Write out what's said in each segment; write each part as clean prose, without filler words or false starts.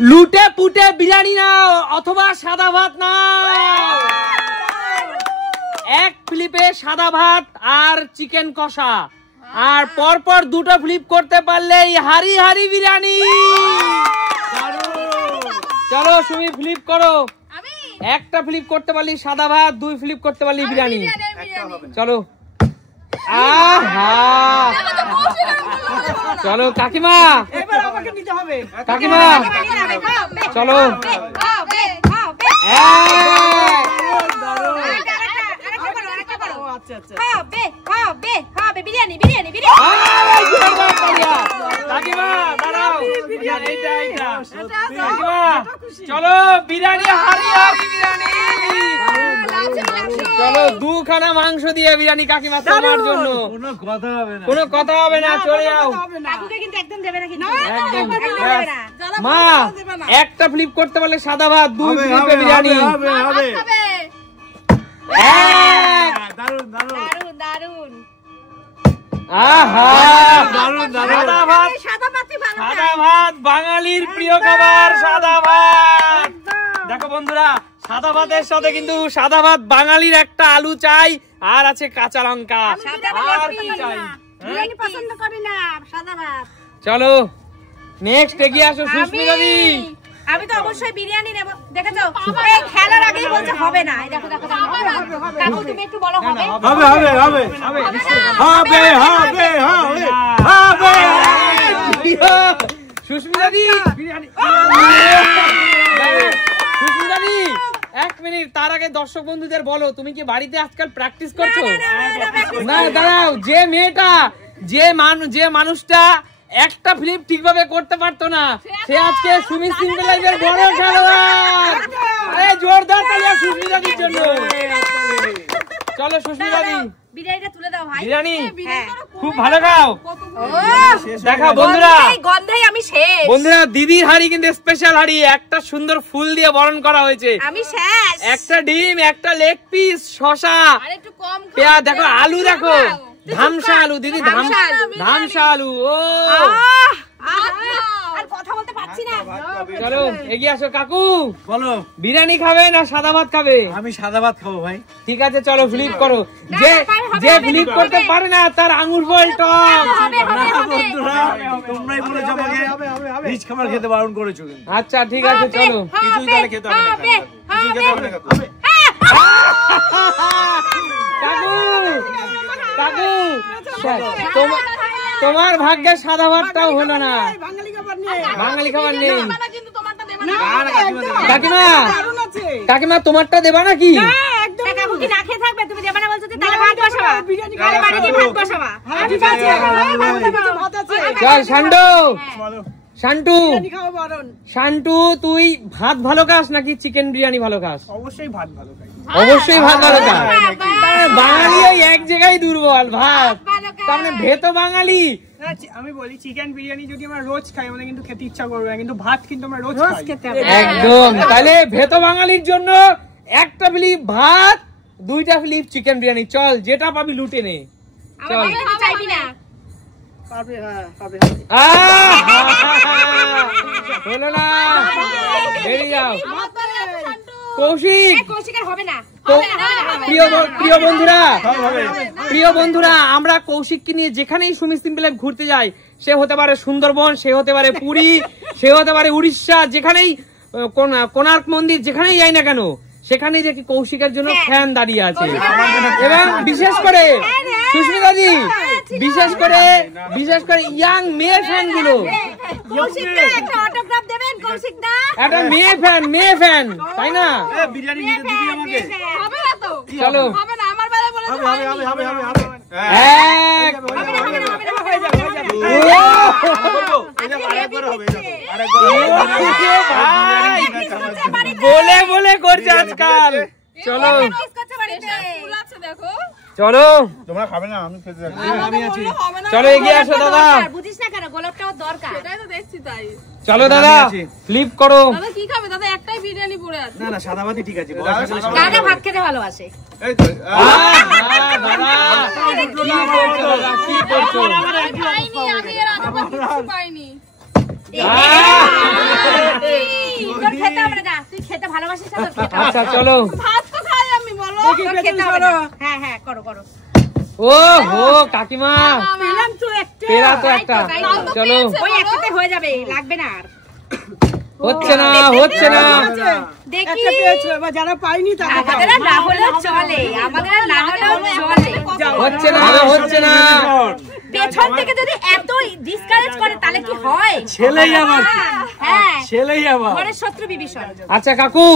লুটে পুটে বিরিয়ানি নাও অথবা সাদা ভাত নাও। এক ফ্লিপে সাদা ভাত আর চিকেন কষা, আর পরপর দুটো ফ্লিপ করতে পারলেই হারি হারি বিরিয়ানি। চলো সুমি ফ্লিপ করো। একটা ফ্লিপ করতে পারলি সাদা ভাত, দুই ফ্লিপ করতে পারলি বিরিয়ানি। চলো। চলো কাকিমা, কাকিমা চলো। চলো বিরিয়ানি হারি হারি বিরিয়ানি। চলো দুখানা মাংস দিয়ে বিরিয়ানি কাকিমা তোমার জন্য। কোনো কথা হবে না, চলে যাও। মা একটা ফ্লিপ করতে পারলে সাদা ভাত, দুই ফ্লিপে বিরিয়ানি। সাদা ভাত বাঙালির প্রিয় খাবার, সাদা ভাত। দেখো বন্ধুরা, সাদা ভাতের সাথে কিন্তু সাদা ভাত বাঙালির একটা আলু চাই, আর আছে কাঁচা লঙ্কা, আর কি চাই? চলো নেক্সট এগিয়ে আসো সুস্মিতা দি। আমি তো অবশ্যই বিরিয়ানি নেব। দেখেছো এই খেলার আগেই বলছে হবে না। দেখো দেখো কাকু তুমি একটু বলো হবে। হবে হবে হবে হবে হবে হবে। সুস্মিতা দি বিরিয়ানি। সুস্মিতা দি এক মিনিট, তার আগে দর্শক বন্ধুদের বলো তুমি কি বাড়িতে আজকাল প্র্যাকটিস করছো? না দাঁড়াও, যে মেয়েটা যে মানুষটা একটা ফ্লিপ ঠিকভাবে করতে পারতো না, সে আজকে সুমি সিম্পল লাইফের বড় খেলোয়াড়। আরে জোরদার তালিয়া সুস্মিতা দির জন্য। চলো সুস্মিতা দি বিরিয়ানিটা তুলে দাও ভাই। বিরিয়ানি খুব ভালো খাও। দেখা বন্ধুরা, এই গন্ধেই আমি শেষ। বন্ধুরা দিদির হাড়ি কিন্তু স্পেশাল হাড়ি, একটা সুন্দর ফুল দিয়ে বরণ করা হয়েছে। আমি শেষ। একটা ডিম, একটা লেগ পিস, শসা, আরে একটু কম পেঁয়াজ, দেখো আলু, দেখো ধামসা আলু দিদি, ধামসা আলু। ও আর কথা বলতে পারছি না। চলো এগিয়ে আসো। কাকু বলো, বিরিয়ানি খাবে না সাদা ভাত খাবে? আমি সাদা ভাত খাবো ভাই। ঠিক আছে চলো ফ্লিপ করো। যে ফ্লিপ করতে পারে না তার আঙুর ফল টক। বন্ধুরা তোমরাই বলেছো আমাকে রিচ খাবার খেতে বারণ করেছো। আচ্ছা ঠিক আছে চলো। কিছুই তাহলে খেতে হবে না। কাকু তোমার ভাগ্যে সাদা ভাতটাও হলো না, বাঙালি খাবার নেই। কাকিমা কাকিমা তোমারটা দেবা নাকি? চল শান্টু, শান্টু শান্টু তুই ভাত ভালো খাস নাকি চিকেন বিরিয়ানি ভালো খাস? অবশ্যই ভাত ভালো খাই। অবশ্যই ভাত ভালো খাস। বাঙালি এক জায়গায় দুর্বল, ভাত তার মানে ভেতো বাঙালি। আমি বলি চিকেন বিরিয়ানি যদি আমরা রোজ খাই আমাদের কিন্তু খেতে ইচ্ছা করবে না, কিন্তু ভাত কিন্তু আমরা রোজ খেতে হবে একদম। তাহলে ভেতো বাঙালির জন্য একটা ফ্লিপ ভাত, দুইটা ফ্লিপ চিকেন বিরিয়ানি। চল যেটা পাবি লুটে নে। চল হলো না, বেরিয়ে যাও। কৌশিক, প্রিয় বন্ধুরা আমরা কৌশিককে নিয়ে যেখানেই সুমি সিম্পল লাইফ ঘুরতে যাই, সে হতে পারে সুন্দরবন, সে হতে পারে পুরী, সে হতে পারে উড়িষ্যা, যেখানেই কোণার্ক মন্দির, যেখানেই যাই না কেন সেখানেই দেখি কৌশিকের জন্য ফ্যান দাঁড়িয়ে আছে। এবং বিশেষ করে সুস্মিতা দি, বিশেষ করে ইয়াং মেয়ে ফ্যান গুলো, একটা মেয়ে ফ্যান তাই না? চলো বলে বলে করছে আজকাল। চলো চলো তোমরা খাবে না, আমি খেতে যাচ্ছি। আমি আছি। চলো এগিয়ে আসো দাদা। বুঝিস না কেন গোলাপটাও দরকার, সেটাই তো দেখছি। তাই চলো দাদা ফ্লিপ করো। দাদা কি খাবে? দাদা একটাই বিরিয়ানি পড়ে আছে। না না সাদা ভাতই ঠিক আছে। দাদা ভাত খেতে ভালোবাসে। এই তো দাদা কি করছো? আমি এর আগে কিছু পাইনি। ভালোবাসিস না তো খেতে আচ্ছা চলো। ভাত তো খাই আমি বলো খেতে হবে না। হ্যাঁ হ্যাঁ করো করো। ও হো কাকিমা পেলাম তো একটা। পেরা তো একটা। চলো ওই একটাতে হয়ে যাবে লাগবে না আর। হচ্ছে না হচ্ছে না। দেখি যারা পাইনি তারা আমাদের আর না হলেও চলে, আমাদের আর না হলেও চলে। হচ্ছে না হচ্ছে না। পেছন থেকে যদি এত ডিসকারেজ করে তাহলে কি হয়? ছেলেই আবার হ্যাঁ ছেলেই আবার ঘরের শত্রু বিভীষণ। আচ্ছা কাকু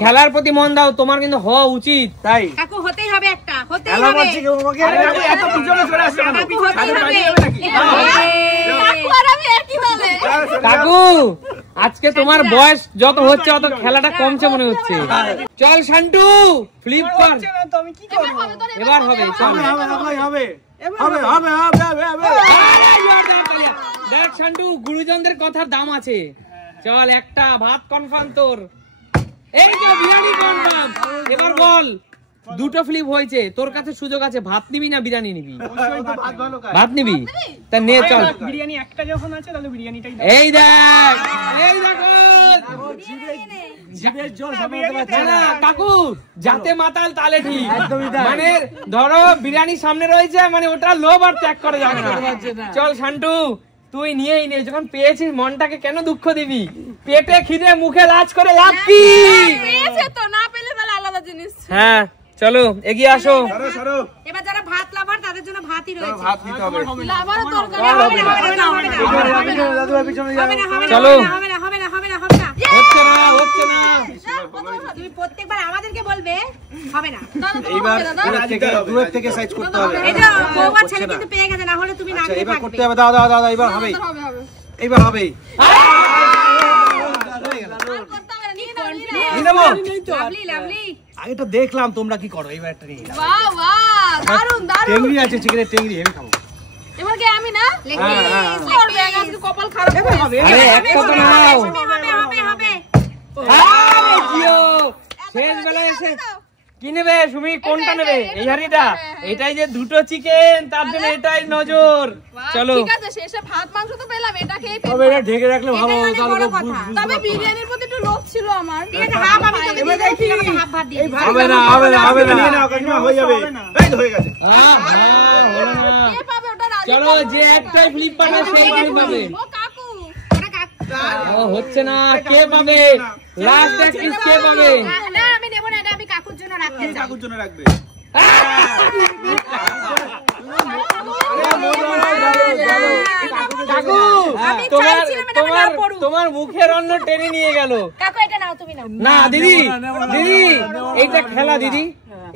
খেলার প্রতি মন দাও, তোমার কিন্তু হওয়া উচিত। তাই কাকু হতেই হবে একটা, হতেই খেলা হবে মারছে কেউ আমাকে এত পিছনে চলে আসছে কেন? কাকু হতেই হবে। কাকু আর আমি একই বলে। কাকু আজকে তোমার বয়স যত হচ্ছে অত খেলাটা কমছে মনে হচ্ছে। চল শান্টু ফ্লিপ কর। তো আমি কি করব? এবার হবে চল। হবে হবে হবে হবে হবে হবে দেখ শান্টু গুরুজনদের কথার দাম আছে। চল একটা ভাত কনফার্ম তোর। এই তো বিরিয়ানি কনফার্ম। এবার বল দুটো ফ্লিপ হয়েছে, তোর কাছে সুযোগ আছে, ভাত নিবি না বিরিয়ানি নিবি? ভাত নিবি? তা নে চল। বিরিয়ানি একটা যখন আছে তাহলে বিরিয়ানিটাই দাও। এই দেখ এই দেখো জিভের জল সামলাতে পারছে না, না না, কাকু যাতে মাতাল তালে ঠিক। একদমই তাই। মানে ধরো বিরিয়ানি সামনে রয়েছে মানে ওটা লোভ আর ত্যাগ করা যাবে না। চল শান্টু তুই নিয়েই নে, যখন পেয়েছিস মনটাকে কেন দুঃখ দিবি? পেটে খিদে মুখে লাজ করে লাভ কি? পেয়েছে তো, না পেলে তাহলে আলাদা জিনিস। হ্যাঁ চলো এগিয়ে আসো। এবার যারা ভাত লাভার তাদের জন্য ভাতই রয়েছে। ভাত নিতে হবে লাভারও দরকার হবে না, হবে না, হবে না, হবে না, দাদু ভাই পিছনে যাও হবে না, হবে না, চলো। হবে না, হবে না, হবে না, হবে না। হচ্ছে না হচ্ছে না। তুমি প্রত্যেকবার আমাদেরকে বলবে হবে না। এইবার দূরের থেকে সাইজ করতে হবে এই যে বউবার ছেলে কিন্তু পেয়ে গেছে, না হলে তুমি না আচ্ছা খেয়ে এবার থাকবে। করতে হবে দাদা দাদা এবার হবে এইবার হবে নিয়ে নেবো লাভলি লাভলি। আগেটা দেখলাম তোমরা কি করো এইবার একটা নিয়ে বাহ বাহ, দারুন দারুন। টেংরি আছে চিকেনের টেংরি হেভি খাবো এবার কি আমি না করবে আজকে কপাল খারাপ হবে। আরে এক কথা নাও। হবে হবে হবে। আরে জিও শেষ বেলায় এসে কি নেবে সুমি? কোনটা নেবে? এই হাড়িটা? এটাই যে দুটো চিকেন তার জন্য এটাই নজর। চলো ঠিক আছে, শেষে ভাত মাংস তো পেলাম, এটা খেয়ে তবে এটা ঢেকে রাখলে ভালো এটাই হবে বড় তাহলে কথা। তবে বিরিয়ানির প্রতি একটু লোভ ছিল আমার। ঠিক আছে, হাফ আমি তোকে দিয়ে দিচ্ছি, আমাকে হাফ ভাত দিয়ে দিচ্ছি। হবে না হবে না হবে না নিয়ে নাও কাকিমা হয়ে যাবে এই তো হয়ে গেছে হলো না। কে পাবে ওটা? রাজু চলো যে একটাই ফ্লিপ পাবে সেই ফ্লিপ পাবে। ও কাকু, ওটা কাকু। ও হচ্ছে না, কে পাবে লাস্ট এক পিস কে পাবে? না আমি নেব না, এটা আমি কাকুর জন্য রাখতে চাই। কাকুর জন্য রাখবে কাকু আমি তোমার চাইছিলাম এটা তোমার না পড়ুক। তোমার মুখের অন্ন টেনে নিয়ে গেল। কাকু এটা নাও, তুমি নাও। না দিদি দিদি এইটা খেলা দিদি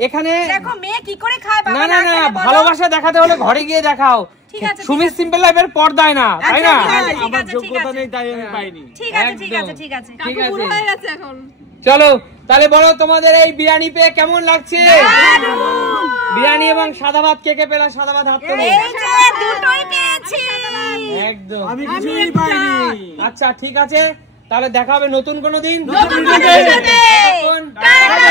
এখানে। দেখো মেয়ে কি করে খায় বাবা না না না খেলে বলো? ভালোবাসা দেখাতে হলে ঘরে গিয়ে দেখাও। ঠিক আছে, সুমি সিম্পল লাইফের পর্দায় না, তাই না? আচ্ছা, ঠিক আছে, ঠিক আমার আছে, যোগ্যতা নেই তাই আমি পাইনি ঠিক আছে, ঠিক আছে, একদম। ঠিক আছে। ঠিক কাকু বুড়ো আছে হয়ে গেছে এখন। চলো তাহলে বলো তোমাদের এই বিরিয়ানি পেয়ে কেমন লাগছে? বিরিয়ানি এবং সাদা ভাত কে কে পেলা? সাদা ভাত হাত তোলো। এই যে দুটোই পেয়েছি। একদম আমি কিছুই পাইনি আচ্ছা ঠিক আছে তাহলে দেখা হবে নতুন কোনো দিন। নতুন কোনো দিনে। ততক্ষণ টাটা।